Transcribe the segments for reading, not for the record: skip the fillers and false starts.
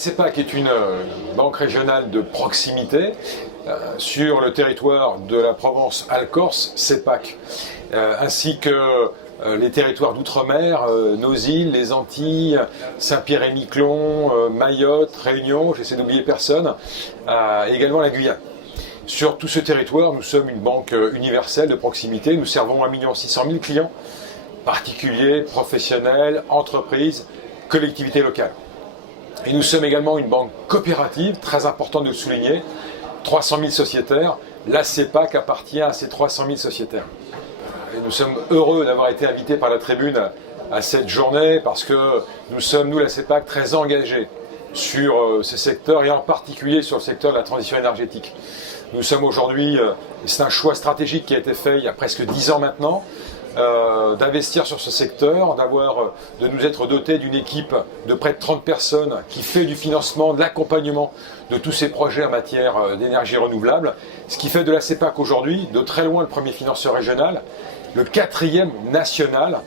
CEPAC est une banque régionale de proximité sur le territoire de la Provence-Alpes-Corse, CEPAC, ainsi que les territoires d'outre-mer, nos îles, les Antilles, Saint-Pierre-et-Miquelon, Mayotte, Réunion, j'essaie d'oublier personne, et également la Guyane. Sur tout ce territoire, nous sommes une banque universelle de proximité, nous servons 1 600 000 clients, particuliers, professionnels, entreprises, collectivités locales. Et nous sommes également une banque coopérative, très important de le souligner, 300 000 sociétaires. La CEPAC appartient à ces 300 000 sociétaires. Et nous sommes heureux d'avoir été invités par la tribune à cette journée parce que nous sommes, nous, la CEPAC, très engagés sur ce secteur et en particulier sur le secteur de la transition énergétique. Nous sommes aujourd'hui, c'est un choix stratégique qui a été fait il y a presque 10 ans maintenant, d'investir sur ce secteur, de nous être dotés d'une équipe de près de 30 personnes qui fait du financement, de l'accompagnement de tous ces projets en matière d'énergie renouvelable, ce qui fait de la CEPAC aujourd'hui de très loin le premier financeur régional, le 4e national,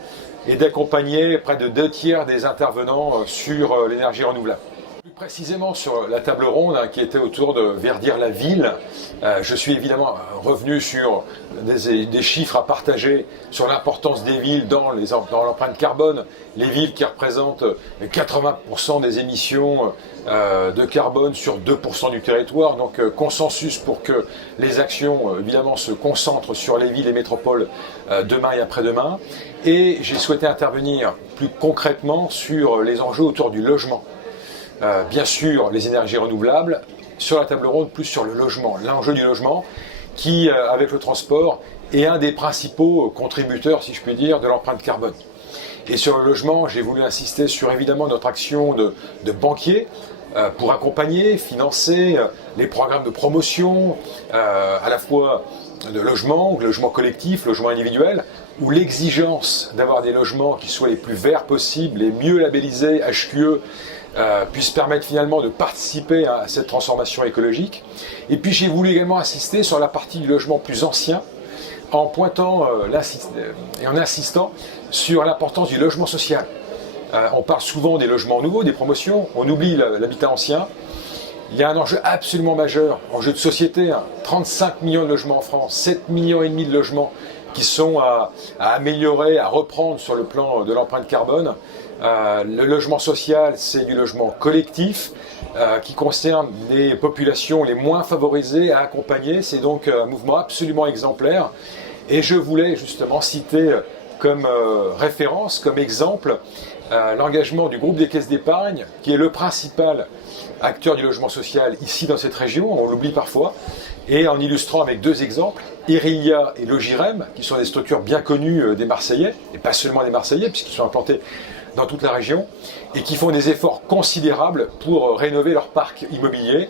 et d'accompagner près de 2/3 des intervenants sur l'énergie renouvelable. Plus précisément sur la table ronde qui était autour de Verdir la ville, je suis évidemment revenu sur des chiffres à partager sur l'importance des villes dans l'empreinte carbone. Les villes qui représentent 80% des émissions de carbone sur 2% du territoire. Donc consensus pour que les actions évidemment se concentrent sur les villes et métropoles demain et après-demain. Et j'ai souhaité intervenir plus concrètement sur les enjeux autour du logement. Bien sûr, les énergies renouvelables, sur la table ronde, plus sur le logement. L'enjeu du logement, qui, avec le transport, est un des principaux contributeurs, si je puis dire, de l'empreinte carbone. Et sur le logement, j'ai voulu insister sur, évidemment, notre action de banquier pour accompagner, financer les programmes de promotion, à la fois de logement collectif, logement individuel, où l'exigence d'avoir des logements qui soient les plus verts possibles, les mieux labellisés, HQE, puisse permettre finalement de participer à cette transformation écologique. Et puis j'ai voulu également insister sur la partie du logement plus ancien, en pointant et en insistant sur l'importance du logement social. On parle souvent des logements nouveaux, des promotions, on oublie l'habitat ancien. Il y a un enjeu absolument majeur, enjeu de société, 35 millions de logements en France, 7,5 millions de logements qui sont à améliorer, à reprendre sur le plan de l'empreinte carbone. Le logement social, c'est du logement collectif qui concerne les populations les moins favorisées à accompagner. C'est donc un mouvement absolument exemplaire. Et je voulais justement citer comme référence, comme exemple, l'engagement du groupe des caisses d'épargne, qui est le principal acteur du logement social ici dans cette région, on l'oublie parfois, et en illustrant avec 2 exemples, Irilia et Logirem, qui sont des structures bien connues des Marseillais, et pas seulement des Marseillais, puisqu'ils sont implantés dans toute la région, et qui font des efforts considérables pour rénover leur parc immobilier.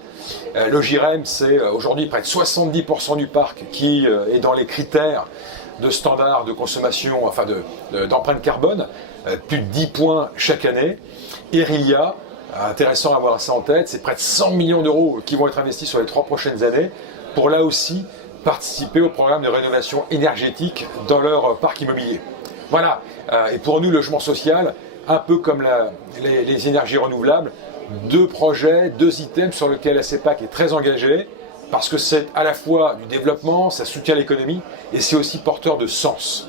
Logirem, c'est aujourd'hui près de 70% du parc qui est dans les critères de standards de consommation, enfin d'empreinte carbone, plus de 10 points chaque année. Irilia, intéressant à avoir ça en tête, c'est près de 100 millions d'euros qui vont être investis sur les 3 prochaines années pour là aussi participer au programme de rénovation énergétique dans leur parc immobilier. Voilà, et pour nous, le logement social, un peu comme les énergies renouvelables, 2 projets, 2 items sur lesquels la CEPAC est très engagée, parce que c'est à la fois du développement, ça soutient l'économie, et c'est aussi porteur de sens.